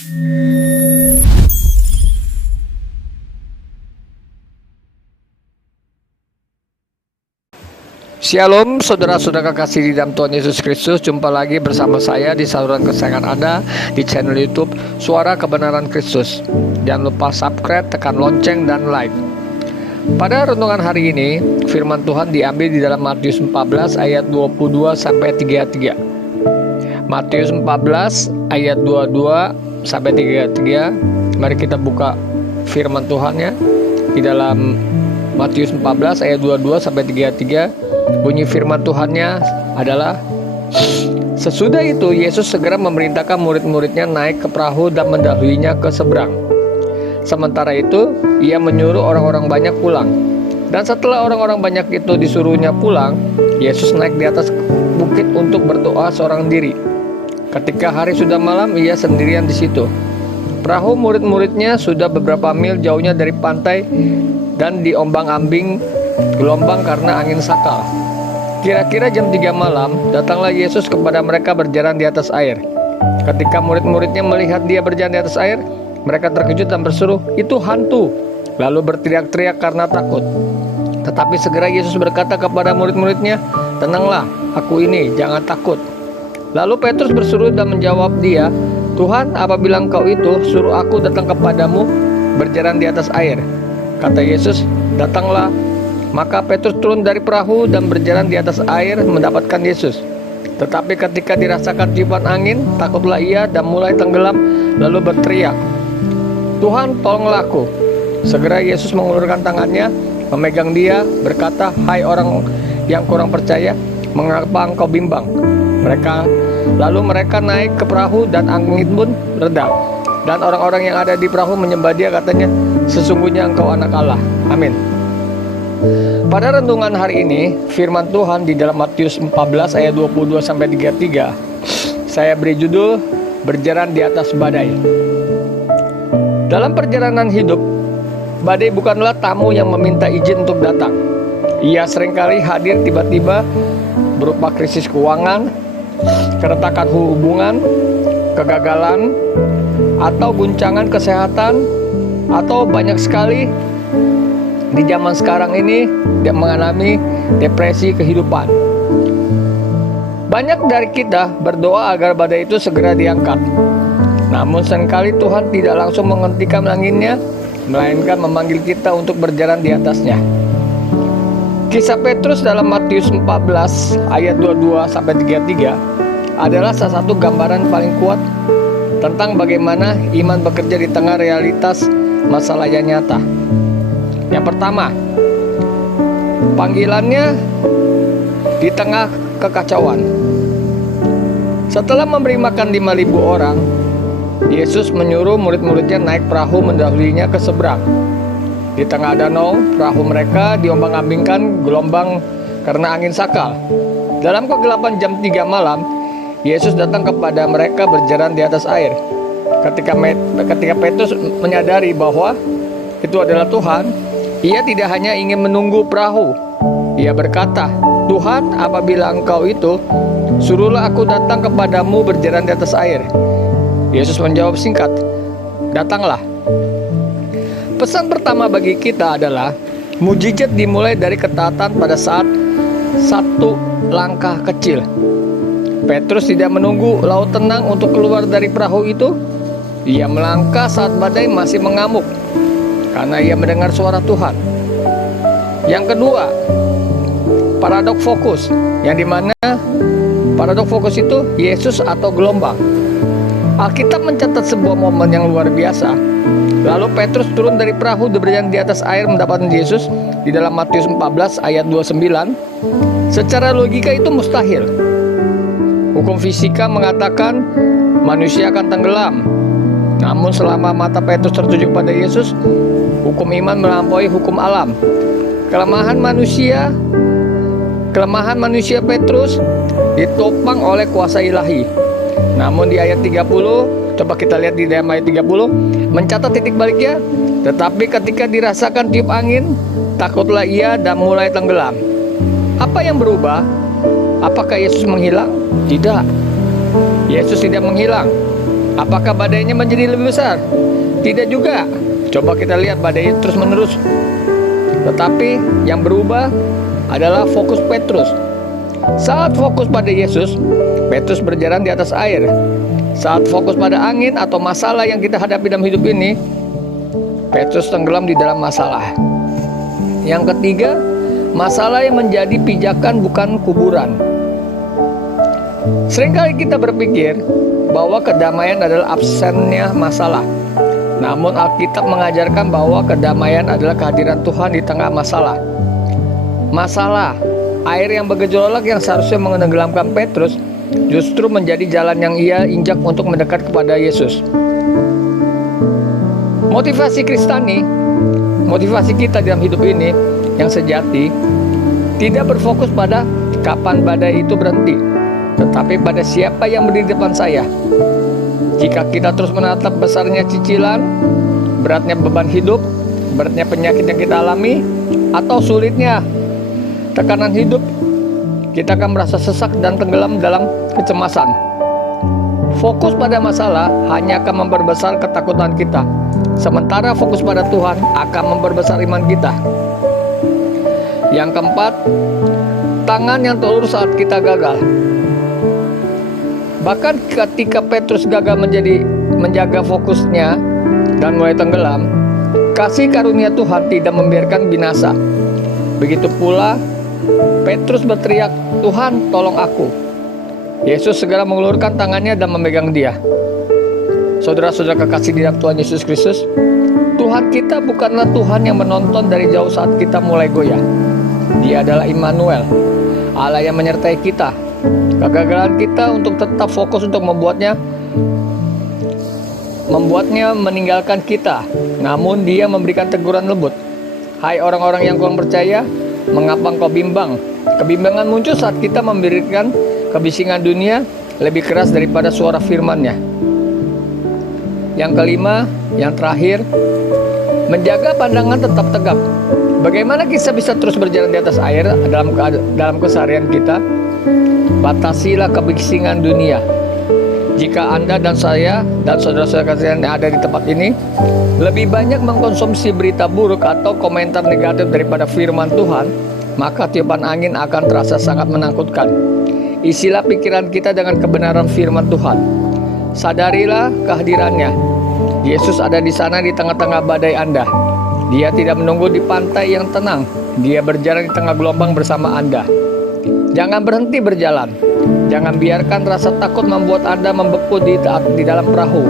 Shalom saudara-saudara kasih di dalam Tuhan Yesus Kristus. Jumpa lagi bersama saya di saluran kesayangan Anda di channel YouTube Suara Kebenaran Kristus. Jangan lupa subscribe, tekan lonceng, dan like. Pada renungan hari ini, firman Tuhan diambil di dalam Matius 14 ayat 22-33. Matius 14 ayat 22-33. Mari kita buka firman Tuhannya di dalam Matius 14 ayat 22-33. Bunyi firman Tuhannya adalah, sesudah itu Yesus segera memerintahkan murid-muridnya naik ke perahu dan mendahuluinya ke seberang. Sementara itu ia menyuruh orang-orang banyak pulang. Dan setelah orang-orang banyak itu disuruhnya pulang, Yesus naik di atas bukit untuk berdoa seorang diri. Ketika hari sudah malam, ia sendirian di situ. Perahu murid-muridnya sudah beberapa mil jauhnya dari pantai dan diombang-ambing gelombang karena angin sakal. Kira-kira jam 3 malam, datanglah Yesus kepada mereka berjalan di atas air. Ketika murid-muridnya melihat dia berjalan di atas air, mereka terkejut dan berseru, "Itu hantu!" Lalu berteriak-teriak karena takut. Tetapi segera Yesus berkata kepada murid-muridnya, "Tenanglah, aku ini, jangan takut." Lalu Petrus berseru dan menjawab dia, "Tuhan, apabila Engkau itu, suruh aku datang kepadamu berjalan di atas air." Kata Yesus, "Datanglah." Maka Petrus turun dari perahu dan berjalan di atas air mendapatkan Yesus. Tetapi ketika dirasakan tiupan angin, takutlah ia dan mulai tenggelam, lalu berteriak, "Tuhan, tolonglah aku." Segera Yesus mengulurkan tangannya, memegang dia, berkata, "Hai orang yang kurang percaya, mengapa engkau bimbang?" Lalu mereka naik ke perahu dan angin pun reda. Dan orang-orang yang ada di perahu menyembah dia, katanya, "Sesungguhnya engkau anak Allah." Amin. Pada renungan hari ini, firman Tuhan di dalam Matius 14 ayat 22-33, saya beri judul Berjalan di Atas Badai. Dalam perjalanan hidup, badai bukanlah tamu yang meminta izin untuk datang. Ia seringkali hadir tiba-tiba berupa krisis keuangan, keretakan hubungan, kegagalan, atau guncangan kesehatan, atau banyak sekali di zaman sekarang ini dia mengalami depresi kehidupan. Banyak dari kita berdoa agar badai itu segera diangkat. Namun seringkali Tuhan tidak langsung menghentikan anginnya, melainkan memanggil kita untuk berjalan di atasnya. Kisah Petrus dalam Matius 14 ayat 22-33 adalah salah satu gambaran paling kuat tentang bagaimana iman bekerja di tengah realitas masalah yang nyata. Yang pertama, panggilannya di tengah kekacauan. Setelah memberi makan 5.000 orang, Yesus menyuruh murid-muridnya naik perahu mendahulinya ke seberang. Di tengah danau, perahu mereka diombang-ambingkan gelombang karena angin sakal. Dalam kegelapan jam 3 malam, Yesus datang kepada mereka berjalan di atas air. Ketika Petrus menyadari bahwa itu adalah Tuhan, ia tidak hanya ingin menunggu perahu. Ia berkata, "Tuhan, apabila Engkau itu, suruhlah aku datang kepadamu berjalan di atas air." Yesus menjawab singkat, "Datanglah." Pesan pertama bagi kita adalah, mujizat dimulai dari ketaatan pada saat satu langkah kecil. Petrus tidak menunggu laut tenang untuk keluar dari perahu itu. Ia melangkah saat badai masih mengamuk, karena ia mendengar suara Tuhan. Yang kedua, paradoks fokus, yang dimana paradoks fokus itu Yesus atau gelombang. Alkitab mencatat sebuah momen yang luar biasa. Lalu Petrus turun dari perahu dan berjalan di atas air mendapatkan Yesus di dalam Matius 14 ayat 29. Secara logika itu mustahil. Hukum fisika mengatakan manusia akan tenggelam. Namun selama mata Petrus tertuju pada Yesus, hukum iman melampaui hukum alam. Kelemahan manusia Petrus ditopang oleh kuasa ilahi. Namun di ayat 30, coba kita lihat di dalam ayat 30, mencatat titik baliknya. Tetapi ketika dirasakan tiup angin, takutlah ia dan mulai tenggelam. Apa yang berubah? Apakah Yesus menghilang? Tidak. Yesus tidak menghilang. Apakah badainya menjadi lebih besar? Tidak juga. Coba kita lihat badai terus menerus. Tetapi yang berubah adalah fokus Petrus. Saat fokus pada Yesus, Petrus berjalan di atas air. Saat fokus pada angin atau masalah yang kita hadapi dalam hidup ini, Petrus tenggelam di dalam masalah. Yang ketiga, masalah yang menjadi pijakan bukan kuburan. Seringkali kita berpikir bahwa kedamaian adalah absennya masalah. Namun Alkitab mengajarkan bahwa kedamaian adalah kehadiran Tuhan di tengah masalah. Masalah, air yang bergejolak yang seharusnya menenggelamkan Petrus, justru menjadi jalan yang ia injak untuk mendekat kepada Yesus. Motivasi Kristani, motivasi kita dalam hidup ini yang sejati, tidak berfokus pada kapan badai itu berhenti, tetapi pada siapa yang berdiri di depan saya. Jika kita terus menatap besarnya cicilan, beratnya beban hidup, beratnya penyakit yang kita alami, atau sulitnya tekanan hidup, kita akan merasa sesak dan tenggelam dalam kecemasan. Fokus pada masalah hanya akan memperbesar ketakutan kita, sementara fokus pada Tuhan akan memperbesar iman kita. Yang keempat, tangan yang terulur saat kita gagal. Bahkan ketika Petrus gagal menjaga fokusnya dan mulai tenggelam, kasih karunia Tuhan tidak membiarkan binasa. Begitu pula Petrus berteriak, "Tuhan, tolong aku." Yesus segera mengulurkan tangannya dan memegang dia. Saudara-saudara kekasih di dalam Tuhan Yesus Kristus, Tuhan kita bukanlah Tuhan yang menonton dari jauh saat kita mulai goyah. Dia adalah Immanuel, Allah yang menyertai kita. Kegagalan kita untuk tetap fokus untuk membuatnya meninggalkan kita. Namun Dia memberikan teguran lembut. "Hai orang-orang yang kurang percaya, mengapa engkau bimbang?" Kebimbangan muncul saat kita memberikan kebisingan dunia lebih keras daripada suara firman-Nya. Yang kelima, yang terakhir, menjaga pandangan tetap tegak. Bagaimana kita bisa terus berjalan di atas air dalam keseharian kita? Batasilah kebisingan dunia. Jika Anda dan saya dan saudara-saudara kalian yang ada di tempat ini lebih banyak mengkonsumsi berita buruk atau komentar negatif daripada firman Tuhan, maka tiupan angin akan terasa sangat menakutkan. Isilah pikiran kita dengan kebenaran firman Tuhan. Sadarilah kehadirannya. Yesus ada di sana di tengah-tengah badai Anda. Dia tidak menunggu di pantai yang tenang. Dia berjalan di tengah gelombang bersama Anda. Jangan berhenti berjalan. Jangan biarkan rasa takut membuat Anda membeku di dalam perahu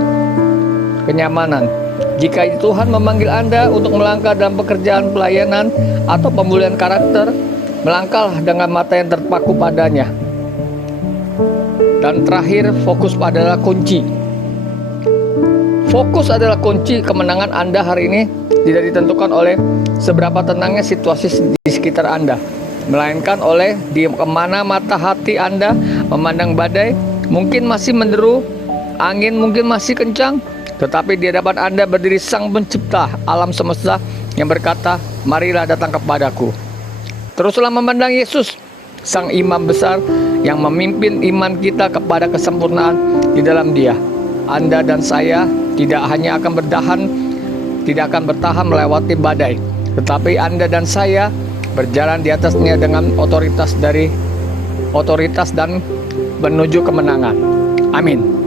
kenyamanan. Jika Tuhan memanggil Anda untuk melangkah dalam pekerjaan pelayanan atau pemulihan karakter, melangkahlah dengan mata yang terpaku padanya. Dan terakhir, fokus adalah kunci. Fokus adalah kunci kemenangan Anda hari ini. Tidak ditentukan oleh seberapa tenangnya situasi di sekitar Anda, melainkan oleh di kemana mata hati Anda memandang badai. Mungkin masih menderu, angin mungkin masih kencang, tetapi di hadapan Anda berdiri Sang Pencipta alam semesta yang berkata, "Marilah datang kepadaku." Teruslah memandang Yesus, Sang Imam besar yang memimpin iman kita kepada kesempurnaan di dalam Dia. Anda dan saya tidak hanya akan bertahan melewati badai, tetapi Anda dan saya berjalan di atasnya dengan otoritas dan menuju kemenangan. Amin.